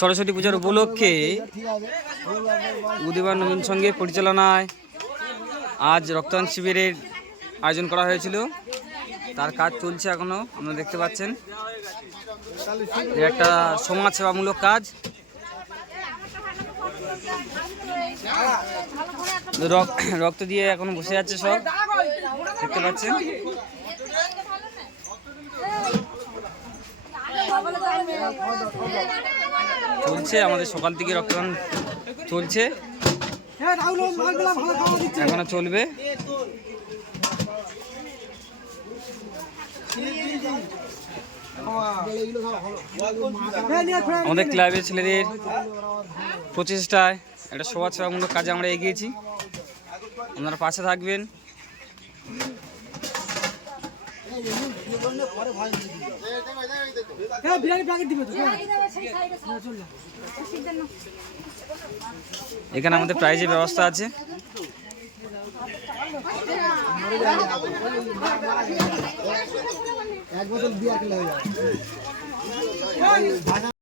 সরস্বতী পূজার উপলক্ষে উদীয়মান নবীন সঙ্গে পরিচালনায় আজ রক্তদান শিবিরের আয়োজন করা হয়েছিল। তার কাজ চলছে এখনো, আপনারা দেখতে পাচ্ছেন। একটা সমাজ সেবামূলক কাজ। রক্ত দিয়ে এখনো বসে আছে, সব দেখতে পাচ্ছেন। চলছে আমাদের সকাল থেকে রক্তদান চলছে, এখনো চলবে। আমাদের ক্লাবের ছেলেদের প্রচেষ্টায় একটা সমাজ সেবামূলক কাজে আমরা এগিয়েছি। আপনারা পাশে থাকবেন। এখানে আমাদের প্রাইজের ব্যবস্থা আছে। এক বোতল বিয়ার খেলে হয়ে যাবে।